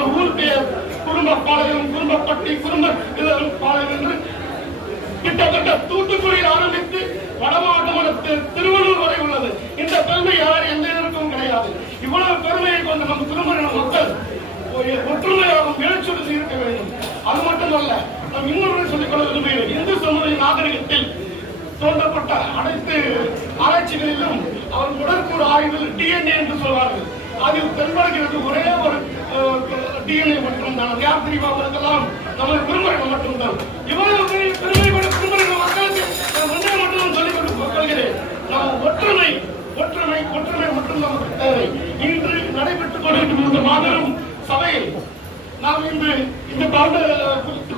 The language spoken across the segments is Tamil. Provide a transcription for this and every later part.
அவர் ஊர் பெயர் குடும்பப்பாளையம், குடும்பப்பட்டி, குடும்ப பாளையம் என்று கிட்டத்தட்ட தூத்துக்குடியில் ஆரம்பித்து வடமாவட்டம் திருவள்ளூர் வரை உள்ளது. இந்த பெருமை யார் எந்த இதற்கும் கிடையாது. இவ்வளவு பெருமையை கொண்ட நம் திருமண மக்கள் ஒற்றுமையாகவும் எழுச்சுடன் இருக்க வேண்டும். அது மட்டுமல்ல, நம் இன்னொரு சொல்லிக்கொள்ள விரும்புகிறேன். இந்து சமூக நாகரிகத்தில் தோன்றப்பட்ட அனைத்து ஆராய்ச்சிகளிலும் அவர் உடற்கூறு ஆய்வில் டிஎன்ஏ என்று சொல்வார்கள். அதில் தென்படுகிறது ஒரே ஒரு டிஎன்ஏ மட்டும்தான். அது யார் தெரியுமாவதற்கெல்லாம் நம்ம திருமணம் மட்டும்தான். இவ்வளவு பெருமை கொண்ட திருமண மக்களுக்கு ஒன்றே மட்டும் சொல்லிக் கொள்கிறேன். நாம் ஒற்றுமை ஒற்றுமை ஒற்றுமை மட்டும் நமக்கு தேவை. இன்று நடைபெற்றுக் கொண்டிருக்கும் இந்த மாபெரும் சபையில் நாம் இன்று இந்த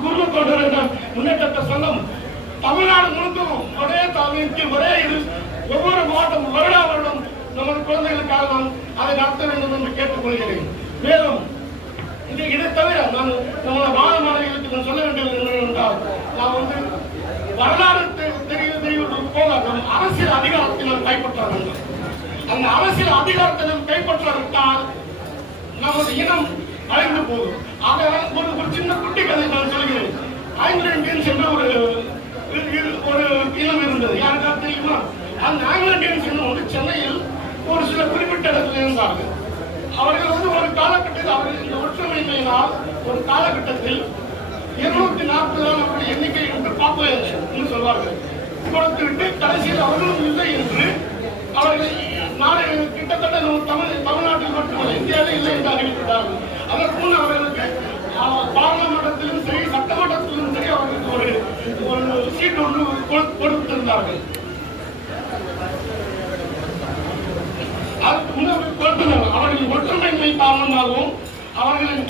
குடும்ப தொண்டர் முன்னேற்ற சங்கம் தமிழ்நாடு முழுக்கவும் ஒரே தலைமைக்கு ஒரே இது ஒவ்வொரு மாவட்டம் வருடம் நமது குழந்தைகளுக்காக நாம் அதை நடத்த வேண்டும் என்று கேட்டுக்கொள்கிறேன். மேலும் இதை தவிர நான் நம்மளோட மாணவ மாணவிகளுக்கு நான் சொல்ல வேண்டியது என்னவென்றால், நாம் வரலாறு தெரிவது போல நம் அரசியல் அதிகாரத்தை நாம் கைப்பற்ற வேண்டும். அந்த அரசியல் அதிகாரத்தை நாம் கைப்பற்றாவிட்டால் நமது இனம் அழிந்து போகும். ஆக ஒரு சின்ன குட்டி கதை நான் சொல்கிறேன். ஆங்கிலோ இந்தியன்ஸ் என்ற ஒரு இனம் இருந்தது. யாருக்கா தெரியுமா? அந்த ஆங்கிலோ இந்தியன்ஸ் என்னும் சென்னையில் ஒரு சில குறிப்பிட்ட இடத்தில் இருந்தார்கள். அவர்கள் ஒரு காலகட்டத்தில் அவர்கள் இந்த ஒற்றுமையினால் ஒரு காலகட்டத்தில் 240 அவருடைய எண்ணிக்கை என்று பார்ப்போம் என்று சொல்வார்கள். கொடுத்துவிட்டு கடைசியில் அவர்களும் இல்லை என்று அவர்கள் நாளை கிட்டத்தட்ட தமிழ்நாட்டில் மட்டுமல்ல இந்தியாவில் இல்லை என்று அறிவித்தார்கள். அதற்கு முன் அவர்களுக்கு பாராளுமன்றத்திலும் சரி சட்டமன்றத்திலும் சரி அவர்களுக்கு ஒரு சீட் ஒன்று கொடுத்திருந்தார்கள். அதற்கு முன்னவர்கள் கொடுத்தனர். அவர்களின் ஒற்றுமையின்மை காரணமாகவும் அவர்கள்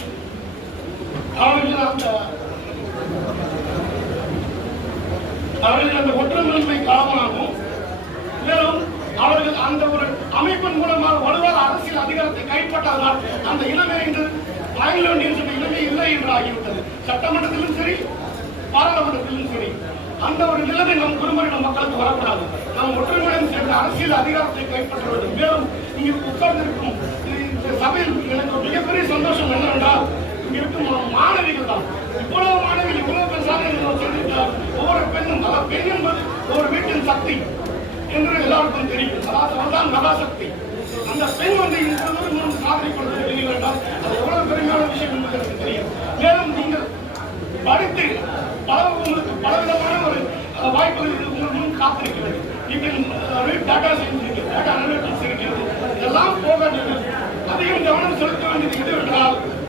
அந்த ஒற்றுமையின்மை காரணமாகவும் மேலும் அவர்கள் அந்த ஒரு அமைப்பின் மூலமாக வலுவான அரசியல் அதிகாரத்தை கைப்பற்றாததால் அந்த இனமே இன்று ஆங்கிலோ இந்தியன்ஸ் இனமே இல்லை என்று ஆகிவிட்டது. சட்டமன்றத்திலும் சரி பாராளுமன்றத்திலும் சரி அந்த ஒரு நிலைமை நம் குடும்ப மக்களுக்கு வரக்கூடாது. நாம் ஒற்றுமையுடன் சேர்ந்த அரசியல் அதிகாரத்தை கைப்பற்ற வேண்டும். மேலும் இங்கு உட்கார்ந்திருக்கும் சபையில் எனக்கு மிகப்பெரிய சந்தோஷம் என்னவென்றால், இங்க இருக்கும் மாணவிகள் தான். இவ்வளவு மாணவிகள் இவ்வளவு பெருசாக ஒவ்வொரு பெண்ணும், அதாவது பெண் என்பது ஒரு வீட்டின் சக்தி என்று எல்லாருக்கும் தெரியும். அதாவது அவர்தான் மகாசக்தி. அந்த பெண் இந்த சாதனை கொடுத்திருக்கிறீர்கள் என்றால் அது எவ்வளவு பெருமையான விஷயம் என்பது எனக்கு தெரியும். மேலும் நீங்கள் படித்து உங்களுக்கு பலவிதமான ஒரு வாய்ப்புகள் உங்கள் முன் காத்திருக்கிறது. நீங்கள் டாட்டா சயின்ஸ் இருக்கிறது, டாட்டா அனலிட்டிக்ஸ் இருக்கிறது. இதெல்லாம் போக அதிகம் கவனம் செலுத்த வேண்டியது எது என்றால்